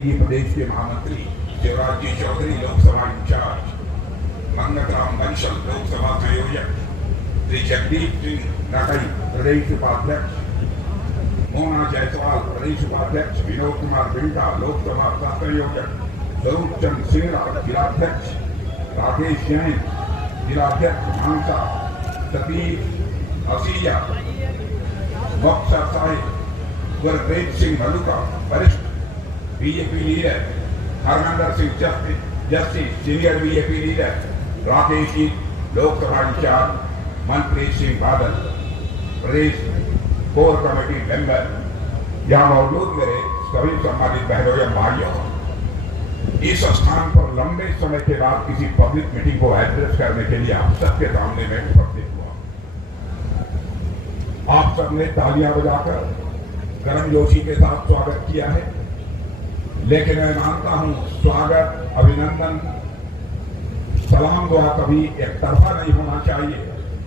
प्रदेश के महामंत्री शिवराज जी चौधरी लोकसभा इंचार्ज, मंगतराम बंसल लोकसभा संयोजक, श्री जगदीप सिंह नकई प्रदेश उपाध्यक्ष, मोना जायसवाल प्रदेश उपाध्यक्ष, विनोद कुमार बिंटा लोकसभा संयोजक, स्वरूप चंद सिंह जिलाध्यक्ष, राकेश जैन जिलाध्यक्ष मानसा, सतीश असिया, बक्सर साहिब, गुरप्रीत सिंह मलुका वरिष्ठ बीजेपी लीडर, हरमंदर सिंह जस्टिस senior BJP leader, Rakesh ji Lok Sabha incharge, Manpreet Singh Badal प्रदेश कोर कमेटी मेंबर, यहाँ मौजूद मेरे सभी सम्मानित बहनों या भाइयों, इस स्थान पर लंबे समय के बाद किसी पब्लिक मीटिंग को एड्रेस करने के लिए आप सबके सामने में उपस्थित हुआ। आप सबने तालियां बजाकर गर्मजोशी के साथ स्वागत किया है, लेकिन मैं मानता हूं स्वागत, अभिनंदन, सलाम दुआ कभी एक तरफा नहीं होना चाहिए,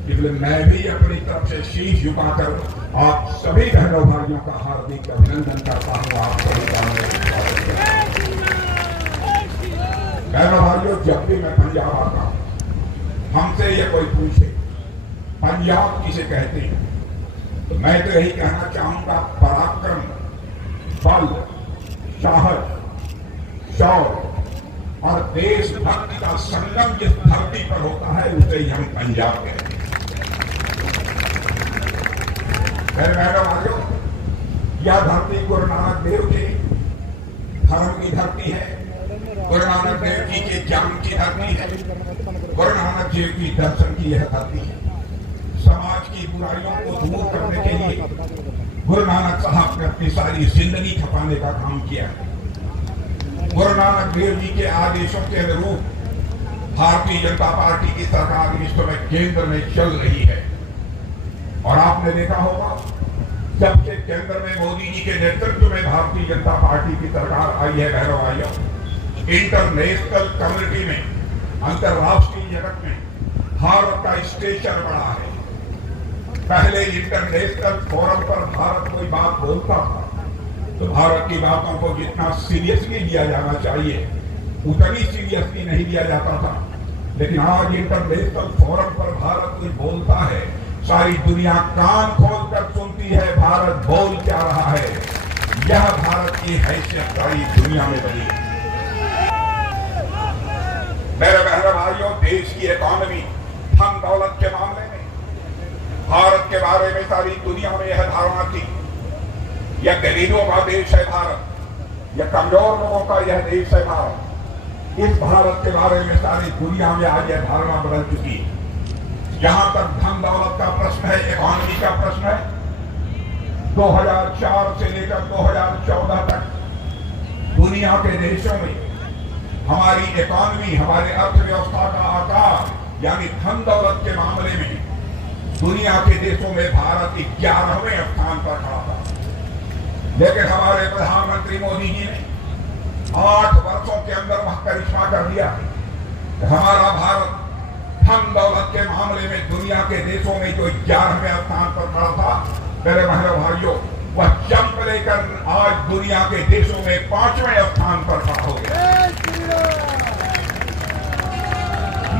इसलिए मैं भी अपनी तरफ से शीश झुकाकर आप सभी बहनों भाइयों का हार्दिक अभिनंदन करता हूं। आप सभी बहनों भाइयों, जब भी मैं पंजाब आता हूं, हमसे ये कोई पूछे पंजाब किसे कहते हैं, तो मैं तो यही कहना चाहूंगा, पराक्रम, बल, साहस, शौर्य और देशभक्ति का संगम जिस धरती पर होता है उसे ही हम पंजाब कहते हैं। मैडम आजो, यह धरती गुरु नानक देव के धर्म की धरती है, गुरु नानक देव जी के ज्ञान की धरती है, गुरु नानक देव की दर्शन की यह धरती है। समाज की बुराइयों को दूर करने के लिए गुरु नानक साहब ने अपनी सारी जिंदगी खपाने का काम किया। गुरु नानक देव जी के आदेशों के अनुरूप भारतीय जनता पार्टी की सरकार इस समय केंद्र में चल रही है, और आपने देखा होगा जब से केंद्र में मोदी जी के नेतृत्व में भारतीय जनता पार्टी की सरकार आई है, बहनों भाइयों, इंटरनेशनल कम्युनिटी में, अंतर्राष्ट्रीय जगत में भारत का स्टेचर बढ़ा है। पहले इंटरनेशनल फोरम पर भारत कोई बात बोलता था तो भारत की बातों को जितना सीरियसली लिया जाना चाहिए उतनी सीरियसली नहीं लिया जाता था, लेकिन आज इंटरनेशनल फोरम पर भारत कोई बोलता है, सारी दुनिया कान खोलकर सुनती है भारत बोल क्या रहा है। यह भारत की हैसियत सारी दुनिया में बनी। मेरे बहनों भाइयों, देश की इकॉनमी, धन दौलत के मामले में भारत के बारे में सारी दुनिया में यह धारणा थी, यह गरीबों का देश है भारत, यह कमजोर लोगों का यह देश है भारत। इस भारत के बारे में सारी दुनिया में आज यह धारणा बदल चुकी है। जहां तक धन दौलत का प्रश्न है, इकॉनमी का प्रश्न है, 2004 से लेकर 2014 तक दुनिया के देशों में हमारी इकॉनमी, हमारे अर्थव्यवस्था का आकार यानी धन दौलत के मामले में दुनिया के देशों में भारत 11वें स्थान पर खड़ा था। लेकिन हमारे प्रधानमंत्री मोदी जी ने 8 वर्षों के अंदर वह करिश्मा कर दिया। हमारा भारत धन दौलत के मामले में दुनिया के देशों में जो 11वें स्थान पर खड़ा था, मेरे बहनों भाइयों, वह जंप लेकर आज दुनिया के देशों में 5वें स्थान पर खड़ा हो गया।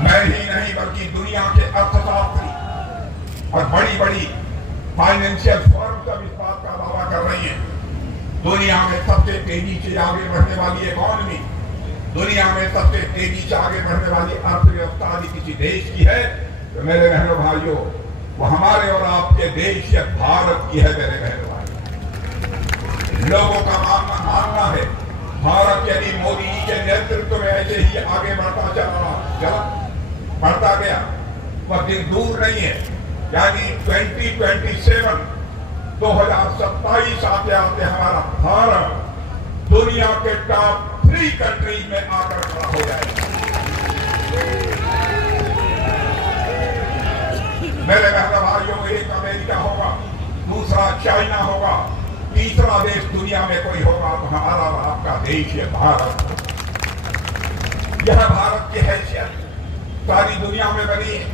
मैं ही नहीं बल्कि दुनिया के अर्थशास्त्री और बड़ी बड़ी फाइनेंशियल फर्म सब इस बात का दावा कर रही है, दुनिया में सबसे तेजी से आगे बढ़ने वाली इकॉनमी, दुनिया में सबसे तेजी से आगे बढ़ने वाली अर्थव्यवस्था यदि किसी देश की है तो मेरे बहनों भाइयों, वो हमारे और आपके देश या भारत की है। मेरे बहनों भाइयों, लोगों का मानना है भारत यदि मोदी जी के नेतृत्व में ऐसे ही आगे बढ़ता गया, वह दिन दूर नहीं है, यानी 2027 2027 आते आते हमारा भारत दुनिया के टॉप 3 कंट्रीज में आकर खड़ा हो जाएगा। मेरे बहनों भाइयों, एक अमेरिका होगा, दूसरा चाइना होगा, तीसरा देश दुनिया में कोई होगा तो हमारा और आपका देश है भारत। यह भारत की हैसियत सारी दुनिया में बनी है।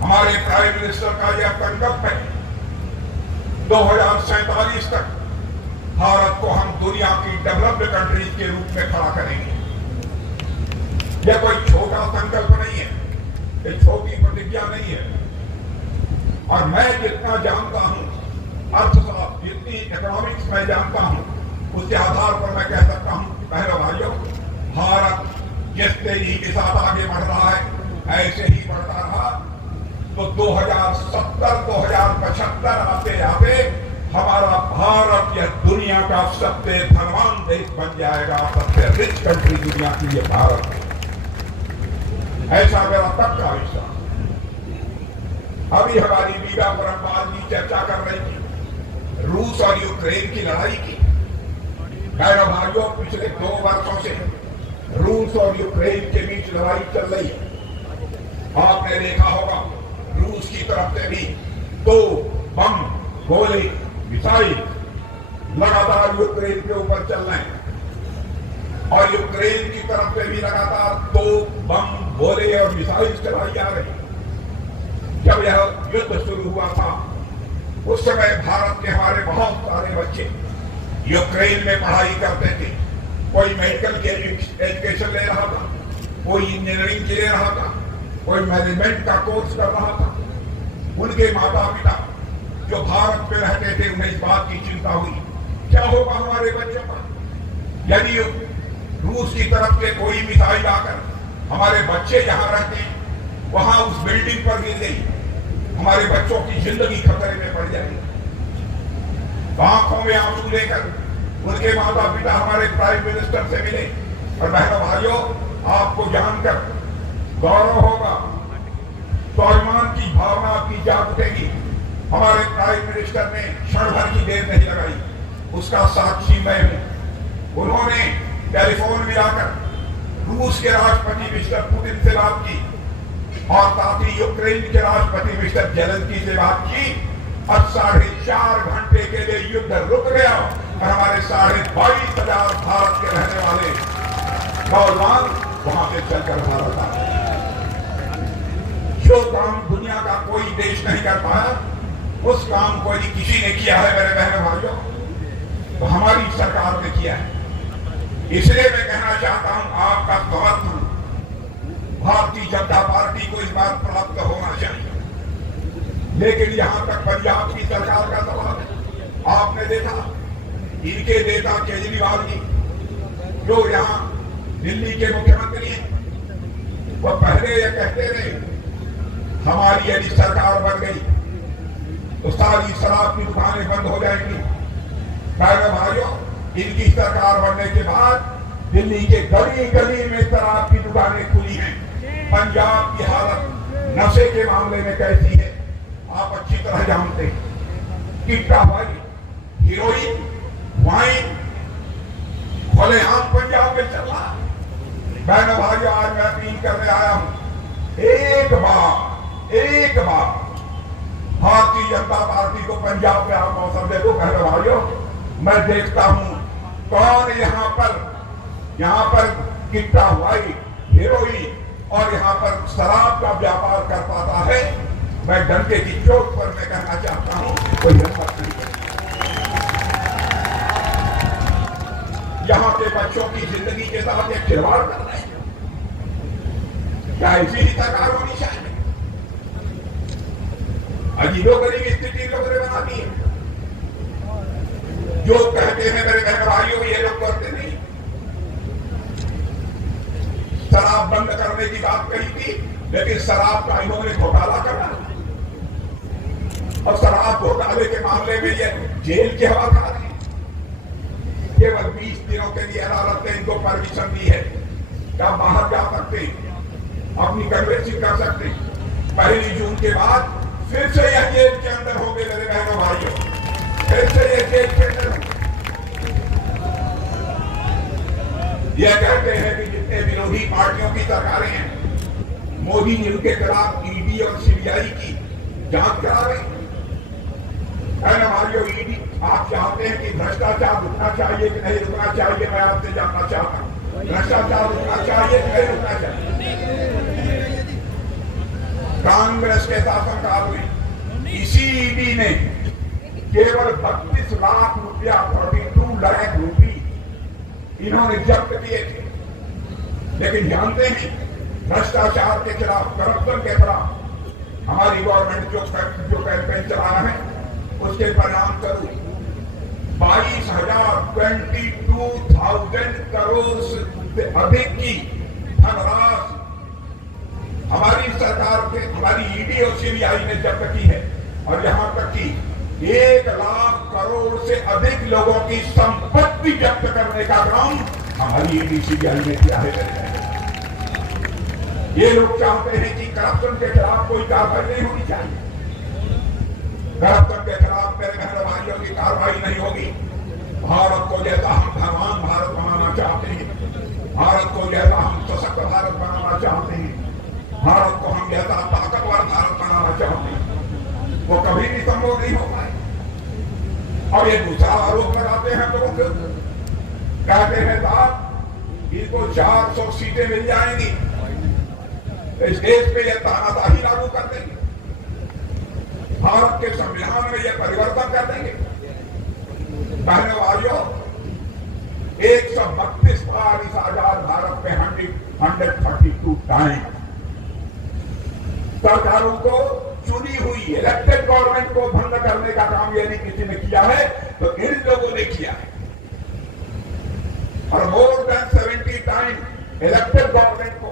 हमारे प्राइम मिनिस्टर का यह संकल्प है 2047 तक भारत को हम दुनिया की डेवलप्ड कंट्रीज के रूप में खड़ा करेंगे। यह कोई छोटा संकल्प नहीं है, एक छोटी प्रतिज्ञा नहीं है। और मैं जितना जानता हूं अर्थशास्त्र, जितनी इकोनॉमिक्स में जानता हूं, उसके आधार पर मैं कह सकता हूं कि बहनों भाइयों, भारत जिस तेजी के साथ आगे बढ़ रहा है ऐसे ही बढ़ता रहा तो 2070-2075 आते आते हमारा भारत यह दुनिया का सबसे धनवान देश बन जाएगा, सबसे रिच कंट्री दुनिया की ये भारत है। ऐसा मेरा पक्का विश्वास। अभी हमारी मीडिया परम्पाल जी चर्चा कर रही थी रूस और यूक्रेन की लड़ाई की। बहनों भाइयों, पिछले 2 वर्षों से रूस और यूक्रेन के बीच लड़ाई चल रही है। आपने देखा होगा रूस की तरफ से भी 2 बम, गोले, मिसाइल लगातार यूक्रेन के ऊपर चल रहे हैं और यूक्रेन की तरफ से भी लगातार 2 बम, गोले और मिसाइल चलाई जा रही। जब यह युद्ध शुरू हुआ था उस समय भारत के हमारे बहुत सारे बच्चे यूक्रेन में पढ़ाई करते थे। कोई मेडिकल की एजुकेशन ले रहा था, कोई इंजीनियरिंग की ले रहा था, कोई मैनेजमेंट का कोर्स कर रहा था। उनके माता पिता जो भारत में रहते थे उन्हें इस बात की चिंता हुई क्या होगा हमारे बच्चों का यदि रूस की तरफ से कोई मिसाइल आकर हमारे बच्चे जहां रहते हैं वहां उस बिल्डिंग पर गिर गई, हमारे बच्चों की जिंदगी खतरे में पड़ जाएगी। आंखों में आंसू लेकर उनके माता पिता हमारे प्राइम मिनिस्टर से मिले और बहनों भाइयों, आपको जानकर गौरव होगा, स्वाभिमान की भावना आपकी जाग उठेगी। हमारे प्राइम मिनिस्टर ने क्षण भर की देर नहीं लगाई, उसका साक्षी मैं हूं। उन्होंने टेलीफोन मिलाकर रूस के राष्ट्रपति मिस्टर पुतिन से बात की और साथ ही यूक्रेन के राष्ट्रपति मिस्टर जेलेंस्की से बात की और 4.5 घंटे के लिए युद्ध रुक गया और हमारे 22,500 भारत के रहने वाले नौजवान वहां से चलकर भारत आ गए। जो काम दुनिया का कोई देश नहीं कर पाया उस काम को यदि किसी ने किया है मेरे बहनों भाइयों तो हमारी सरकार ने किया है। इसलिए मैं कहना चाहता हूं आपका समर्थन भारतीय जनता पार्टी को इस बार प्राप्त होना चाहिए। लेकिन यहां तक पंजाब की सरकार का सवाल है। आपने देखा इनके नेता केजरीवाल जी जो यहां दिल्ली के मुख्यमंत्री हैं, वो पहले ये कहते रहे हमारी यदि सरकार बन गई तो सारी शराब की दुकानें बंद हो जाएंगी। बहनों भाइयों, इनकी सरकार बनने के बाद दिल्ली के गली गली में शराब की दुकानें खुली हैं। पंजाब की हालत नशे के मामले में कैसी है आप अच्छी तरह जानते हैं। टिक्का भाई, हीरोइन, वाइन खुलेआम पंजाब में चल रहा। बहनों भाइयों, आज मैं अपील करने आया हूं, एक बार भारतीय जनता पार्टी को पंजाब में आप अवसर दे दो। बहनों भाइयों, मैं देखता हूं कौन यहां पर टिक्का भाई, हीरोइन और यहां पर शराब का व्यापार कर पाता है। मैं डंके की चोट पर मैं कहना चाहता हूं कोई हिम्मत नहीं है। यहां के बच्चों की जिंदगी के साथ एक खिलवाड़ कर रहे हैं। क्या ऐसी ही सरकार होनी चाहिए? अजीबोगरीब स्थिति लोगों ने बना दी है। जो कहते हैं मेरे बहन भाइयों ये लोग करते नहीं। शराब बंद करने की बात कही थी लेकिन शराब का इन्होंने घोटाला करा और शराब घोटाले के मामले में ये जेल की हवा खा रही। केवल 20 दिनों के लिए अदालत ने इनको परमिशन दी है क्या बाहर जा सकते, अपनी कन्वेंसिंग कर सकते। 1 जून के बाद फिर से यह जेल के अंदर होंगे मेरे बहनों भाइयों, फिर से यह जेल के अंदर होंगे। यह कहते हैं कि जितने विरोधी पार्टियों की सरकारें हैं मोदी जी उनके खिलाफ ईडी और सीबीआई की जांच करा रहे हैं। ईडी आप चाहते हैं कि भ्रष्टाचार रुकना चाहिए कि नहीं रुकना चाहिए? मैं आपसे जानना चाहता हूं, भ्रष्टाचार रुकना चाहिए कि नहीं रुकना चाहिए? कांग्रेस के शासनकाल में इसी ईडी ने केवल 32 35 लाख रुपया 32 लाख रुपये इन्होंने जब्त किए थे। लेकिन जानते हैं भ्रष्टाचार के खिलाफ, करप्शन के खिलाफ हमारी गवर्नमेंट जो कैंपेन चला है उसके परिणाम स्वरूप 22,000 करोड़ से अधिक की धनराशि हमारी सरकार के, हमारी ईडी और सीबीआई ने जब्त की है। और यहां तक कि 1 लाख करोड़ से अधिक लोगों की संपत्ति जब्त करने का काम हमारी ईडी सीबीआई ने किया है। ये लोग चाहते हैं कि करप्शन के खिलाफ कोई कार्रवाई नहीं होनी चाहिए। करप्शन के खिलाफ मेरे बहन भाइयों की कार्रवाई नहीं होगी। भारत को जैसा हम धनवान भारत बनाना चाहते हैं, भारत को जैसा हम सशक्त भारत बनाना चाहते हैं, भारत को हम जैसा ताकतवर भारत बनाना चाहते हैं, वो कभी भी संभव नहीं हो पाए। और ये दूसरा आरोप लगाते हैं लोग, कहते हैं साहब इनको 400 सीटें मिल जाएंगी, इस देश पे यह तानाशाही लागू कर देंगे, भारत के संविधान में यह परिवर्तन कर देंगे। बहनों भाइयों, 132 बार इस आजाद भारत में 132 टाइम सरकारों को चुनी हुई इलेक्टेड गवर्नमेंट को भंग करने का काम यदि किसी ने किया है तो इन लोगों ने किया है। और more than 70 time elected government को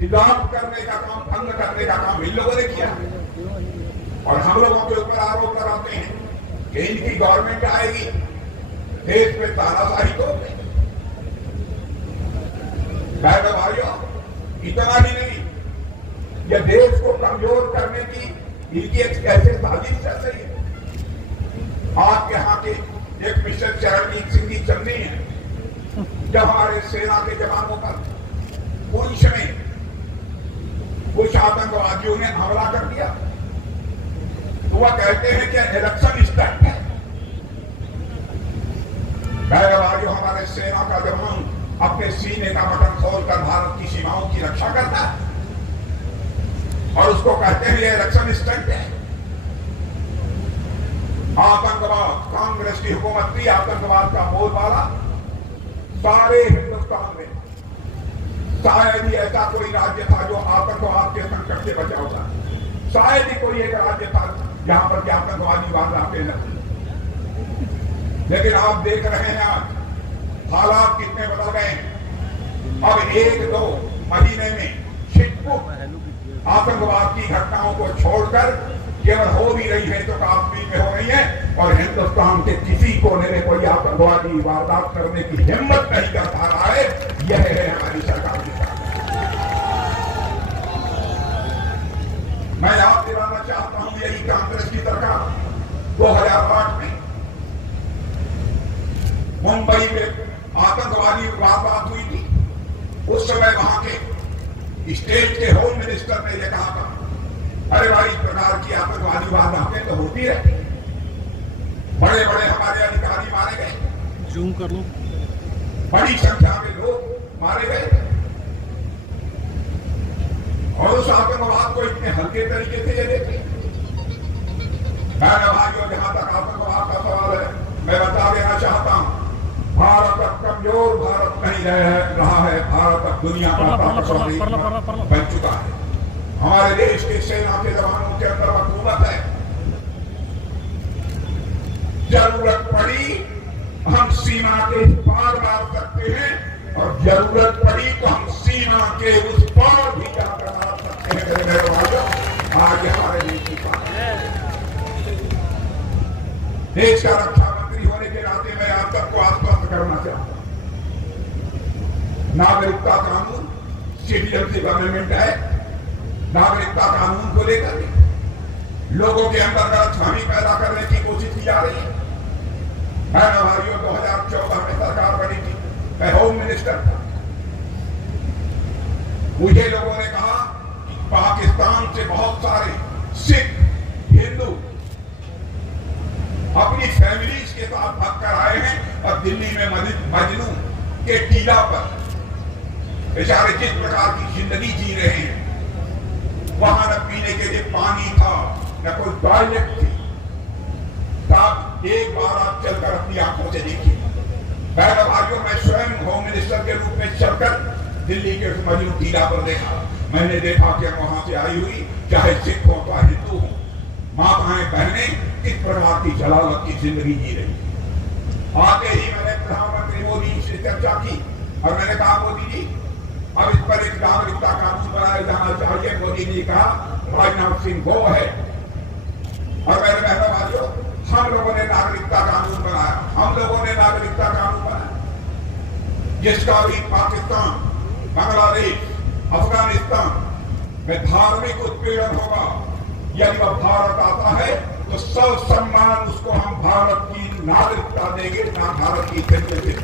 डिसॉल्व करने का काम, भंग करने का काम इन लोगों ने किया। और हम लोगों के ऊपर आरोप लगाते हैं कि इनकी गवर्नमेंट आएगी, देश में तानाशाही तो भाइयों, इतना ही नहीं, यह देश को कमजोर करने की इनकी एक कैसे साजिश चल रही है। आपके यहाँ के एक मिस्टर चरणजीत सिंह जी चन्नी है, जब हमारे सेना के जवानों पर पुंछ में कुछ आतंकवादियों ने हमला कर दिया तो वह कहते हैं कि इलेक्शन स्टंट है। भाइयों, हमारे सेना का जवान अपने सीने का बटन खोलकर भारत की सीमाओं की रक्षा करता है और उसको कहते हैं ये इलेक्शन स्टंट है। आतंकवाद, कांग्रेस की हुकूमत थी, आतंकवाद का बोलबाला सारे हिंदुस्तान में शायद ही ऐसा कोई राज्य था जो आतंकवाद के संकट से बचा होता। शायद ही कोई एक राज्य था जहां पर आतंकवादी वारदातें न हुई। लेकिन आप देख रहे हैं आज हालात कितने बदल गए हैं। अब 1-2 महीने में छिटपुट आतंकवाद की घटनाओं को छोड़कर केवल हो भी रही है तो कश्मीर में हो रही है और हिंदुस्तान के किसी कोने में कोई आतंकवादी वारदात करने की हिम्मत नहीं कर पा रहा है। यह है हमारी सरकार की बात। मैं याद दिलाना चाहता हूं, यही कांग्रेस की सरकार 2008 में मुंबई में आतंकवादी वारदात हुई थी। उस समय वहां के स्टेट के होम मिनिस्टर ने यह कहा था, अरे भाई इस प्रकार की आतंकवादी वारदातें तो होती रहती, बड़े बड़े हमारे अधिकारी मारे गए, जूम कर लो, बड़ी संख्या में लोग मारे गए और उस आतंकवाद को इतने हल्के तरीके से ये देते। भाइयों, जहां तक आतंकवाद का सवाल है, मैं बता देना चाहता हूं, भारत अब कमजोर भारत नहीं रहा है। भारत अब दुनिया का ताकतवर बन चुका है। हमारे देश के सेना के जवानों के अंदर हुकूमत है। जरूरत पड़ी हम सीमा के पार मार सकते हैं और जरूरत पड़ी तो हम सीमा के उस पार भी जाकर मार सकते हैं। मेरे भाइयों, आज हमारे देश की बात है। देश का रक्षा मंत्री होने के नाते मैं आप सबको आश्वस्त करना चाहता हूं, नागरिकता कानून, सिटीजनशिप अमेंडमेंट है, नागरिकता कानून को लेकर लोगों के अंदर गलतफहमी पैदा करने की कोशिश की जा रही है। भाइयों, 2014 में सरकार बनी थी, मैं होम मिनिस्टर था। मुझे लोगों ने कहा कि पाकिस्तान से बहुत सारे सिख, हिंदू अपनी फैमिलीज के साथ भाग कर आए हैं और दिल्ली में मजनू के टीला पर बेचारे जिस प्रकार की जिंदगी जी रहे हैं, वहां न पीने के लिए पानी था, न कोई टॉयलेट थी। साहब, एक बार आप चलकर अपनी आंखों से देखिए। बहनों भाइयों, मैं स्वयं होम मिनिस्टर के रूप में चलकर दिल्ली के मजनू टीला पर देखा। मैंने देखा कि वहां से आई हुई चाहे सिख हो चाहे हिंदू हो, माताएं बहनें किस प्रकार की जलालत की जिंदगी जी रही। आगे ही मैंने प्रधानमंत्री मोदी से चर्चा की और मैंने कहा, मोदी जी अब इस पर एक नागरिकता कानून बनाया जाना चाहिए। मोदी जी कहा, राजनाथ सिंह वो है। और मेरे बहनों भाइयों, हम लोगों ने नागरिकता कानून बनाया, हम लोगों ने नागरिकता कानून बनाया जिसका भी पाकिस्तान, बांग्लादेश, अफगानिस्तान में धार्मिक उत्पीड़न होगा, यदि वह भारत आता है तो सब सम्मान उसको हम भारत की नागरिकता देंगे, ना भारत की सिटीजनशिप।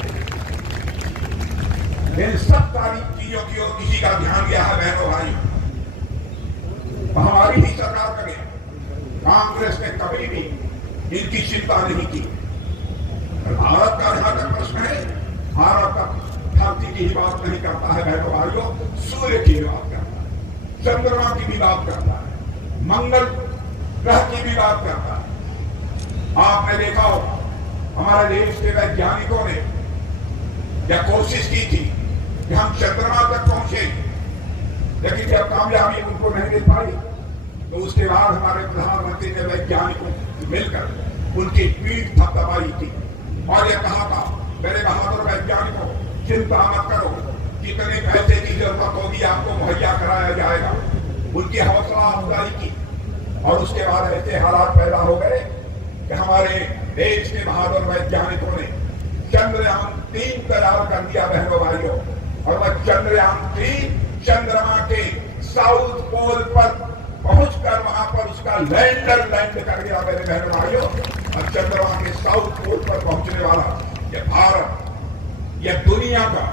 इन सब सारी चीजों की ओर किसी का ध्यान गया है बहनों भाई? हमारी ही सरकार करे, कांग्रेस ने कभी भी इनकी चिंता नहीं की। भारत का जहां तक प्रश्न है, भारत का धरती की ही बात नहीं करता है बहनों भाइयों, सूर्य की भी बात करता है, चंद्रमा की भी बात करता है, मंगल ग्रह की भी बात करता है। आपने देखा हो हमारे देश के वैज्ञानिकों ने यह कोशिश की थी कि हम चंद्रमा तक पहुंचे, लेकिन जब कामयाबी उनको नहीं मिल पाई तो उसके बाद हमारे प्रधानमंत्री ने वैज्ञानिकों से मिलकर उनकी पीठ थपथपाई थी और यह कहा था, मेरे बहादुर वैज्ञानिकों, चिंता मत करो, कितने पैसे की जरूरत होगी आपको मुहैया कराया जाएगा। उनकी हौसला अफजाई की और उसके बाद ऐसे हालात पैदा हो गए कि हमारे देश के बहादुर वैज्ञानिकों ने चंद्रयान 3 तैयार कर दिया बहनों भाइयों, और वह चंद्रयान 3 चंद्रमा के साउथ पोल पर पहुंचकर वहां पर उसका लैंडर लैंड कर गया मेरे बहनों भाइयों। और चंद्रमा के साउथ पोल पर पहुंचने वाला यह भारत, यह दुनिया का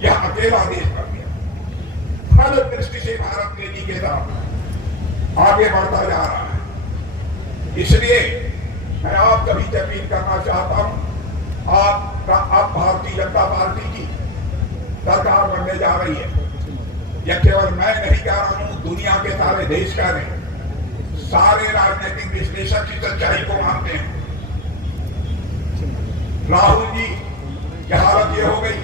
यह अकेला देश बन गया। हर दृष्टि से भारत तेजी के साथ आगे बढ़ता जा रहा है। इसलिए मैं आप सभी से अपील करना चाहता हूं, आप भारतीय जनता पार्टी की सरकार बनने जा रही है। यह केवल मैं नहीं कह रहा हूं, दुनिया के सारे देश कह रहे हैं, सारे राजनीतिक विश्लेषक की सच्चाई को मानते हैं। राहुल जी की हालत यह हो गई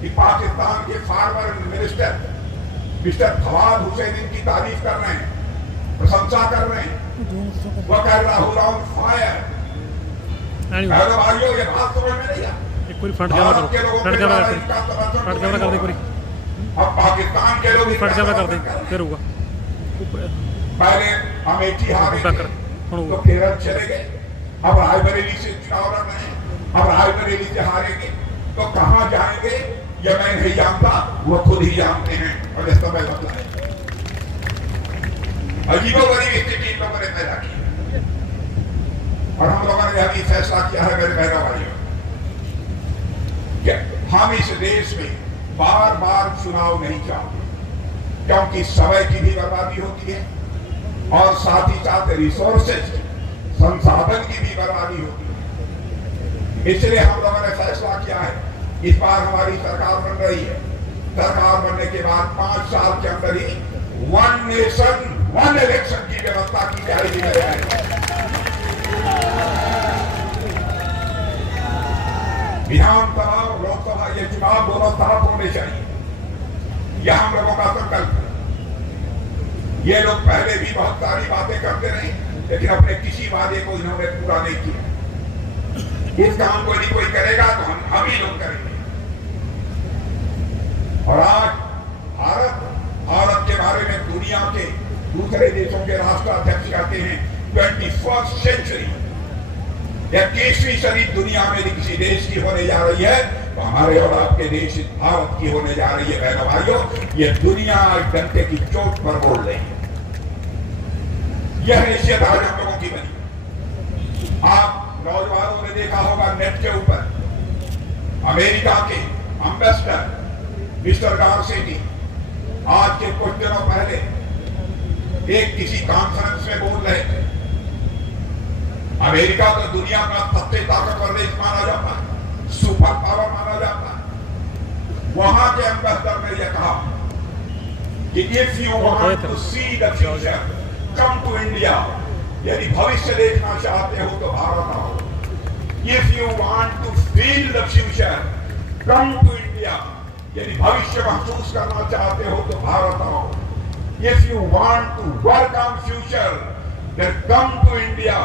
कि पाकिस्तान के farmer minister mister Fawad Hussain इनकी तारीफ कर रहे हैं, प्रशंसा कर रहे हैं। वह कह राहुल ऑन फायर। भाइयों, ये बात समझ में नहीं आई। पूरी फ्रंट कैमरा करो, फ्रंट कैमरा कर दे पूरी। अब पाकिस्तान के लोग फ्रंट कैमरा कर दे, फिर होगा। पहले अमेठी हारे तो केरल चले गए, अब रायबरेली से चुनाव लड़ रहे हैं, अब रायबरेली से हारेंगे तो कहां जाएंगे यह मैं नहीं जानता, वो खुद ही जानते हैं। और इस समय बदला है, अजीबोगरीब स्थिति लोगों ने पैदा की और हम लोगों ने अभी फैसला किया है मेरे बहनों भाइयों कि हम इस देश में बार बार चुनाव नहीं चाहते, क्योंकि समय की भी बर्बादी होती है और साथ ही साथ रिसोर्सेज संसाधन की भी बर्बादी होती है। इसलिए हम लोगों ने फैसला किया है, इस बार हमारी सरकार बन रही है, सरकार बनने के बाद 5 साल के अंदर ही 1 नेशन 1 इलेक्शन की व्यवस्था की जाएगी। विधानसभा और लोकसभा ये चुनाव दोनों साफ होने चाहिए, यह हम लोगों का संकल्प है। ये लोग पहले भी बहुत सारी बातें करते रहे, लेकिन अपने किसी वादे को इन्होंने पूरा नहीं किया। इस काम को यदि कोई करेगा तो हम ही लोग करेंगे। और आज भारत के बारे में दुनिया के दूसरे देशों के राष्ट्राध्यक्ष कहते हैं 21st सेंचुरी, 21वीं सदी दुनिया में किसी देश की होने जा रही है तो हमारे और आपके देश भारत की होने जा रही है। बहनों भाइयों, ये दुनिया डंके की चोट पर बोल रही है। यह हैसियत आज हम लोगों की बनी। आप नौजवानों ने देखा होगा नेट के ऊपर अमेरिका के एम्बेसडर मिस्टर गारसेटी आज के कुछ दिनों पहले एक किसी कॉन्फ्रेंस में बोल रहे थे, अमेरिका तो दुनिया का सबसे ताकतवर देश माना जाता है, सुपर पावर माना जाता है। वहां के एम्बेसडर ने यह कहा कि if you want to see the future come to India, यदि भविष्य देखना चाहते हो तो भारत आओ। If you want to feel the future, come to India. यदि भविष्य महसूस करना चाहते हो तो भारत आओ. If you want to work on future, then come to India.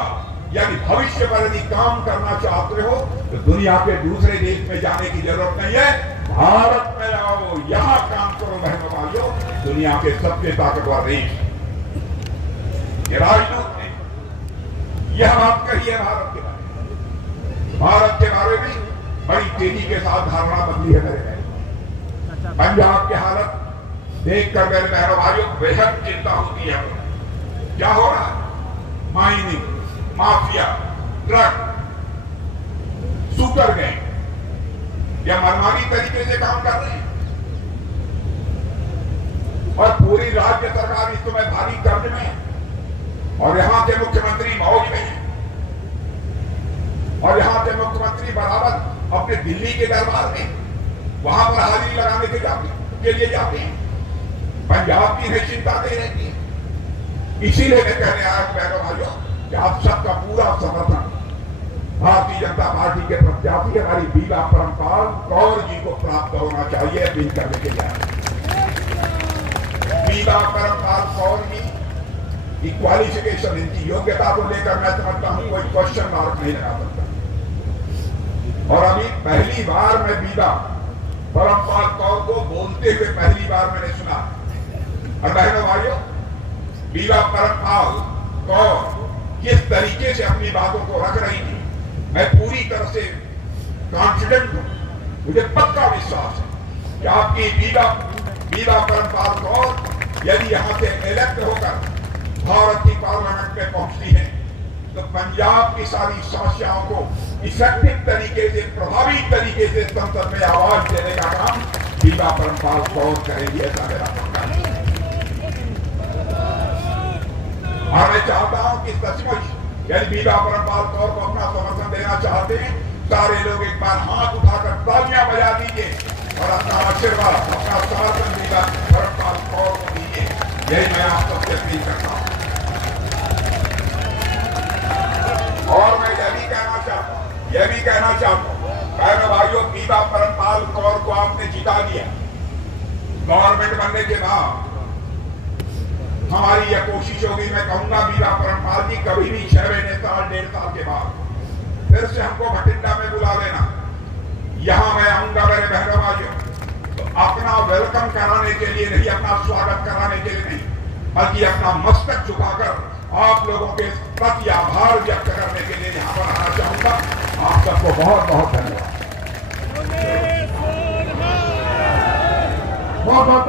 यानी भविष्य पर यदि काम करना चाहते हो तो दुनिया के दूसरे देश में जाने की जरूरत नहीं है, भारत में आओ, यहाँ काम करो बहनों भाइयों. दुनिया के सबसे ताकतवर देश ये राजदूत ने यह बात कही है भारत के बारे में. भारत के बारे में बड़ी तेजी के साथ धारणा बदली है मेरे बहन. पंजाब की हालत देखकर मेरे बहनों भाइयों बेहद चिंता होती है. क्या हो रहा है? Mining, mafia, drug, super gang या मनमानी तरीके से काम कर रहे हैं और पूरी राज्य सरकार इस समय भारी कर्ज में है और यहां के मुख्यमंत्री मौज में है और यहां के मुख्यमंत्री बराबर अपने दिल्ली के दरबार में वहां पर हाजिरी लगाने के लिए जाते हैं. पंजाब की निश्चिंता दे रहती है. इसीलिए मैं कहने आया बहनों भाइयों कि आप सबका पूरा समर्थन भारतीय जनता पार्टी के प्रत्याशी हमारी बीबा परमपाल कौर जी को प्राप्त होना चाहिए. अपील करने के लिए बीबा परमपाल कौर जी क्वालिफिकेशन, इनकी योग्यता को लेकर मैं समझता हूं कोई क्वेश्चन मार्क नहीं लगा सकता. और अभी पहली बार मैं बीबा परमपाल कौर को बोलते हुए पहली बार मैंने सुना. और बहनों भाइयों, बीबा परमपाल कौर किस तरीके से अपनी बातों को रख रही थी, मैं पूरी तरह से कॉन्फिडेंट हूं. मुझे पक्का विश्वास है कि आपकी बीबा परमपाल कौर यदि यहां से इलेक्ट होकर भारत की पार्लियामेंट में पहुंचती है तो पंजाब की सारी समस्याओं को इफेक्टिव तरीके से, प्रभावी तरीके से संसद में आवाज देने का काम बीबा परमपाल कौर करेगी. ऐसा मेरा मानना है. और मैं चाहता हूं कि सचमुच यदि बीबा परमपाल कौर को अपना समर्थन देना चाहते हैं, सारे लोग एक बार हाथ उठाकर तालियां बजा दीजिए और अपना आशीर्वाद, अपना समर्थन बीबा परमपाल कौर को दीजिए. यही मैं आप सबसे अपील करता हूं. और मैं यह भी कहना चाहता हूं बहनों भाइयों, बीबा परमपाल कौर को आपने जिता दिया. गवर्नमेंट बनने के बाद हमारी यह कोशिश होगी, मैं कहूंगा बीबा परमपाल जी कभी भी 6 महीने साल 1.5 साल के बाद फिर से हमको भटिंडा में बुला लेना. यहां मैं आऊंगा मेरे बहनों भाइयों, तो अपना वेलकम कराने के लिए नहीं, अपना स्वागत कराने के लिए नहीं, बल्कि अपना मस्तक झुकाकर आप लोगों के प्रति आभार व्यक्त करने के लिए यहां पर आना चाहूंगा. आप सबको बहुत बहुत धन्यवाद. बहुत बहुत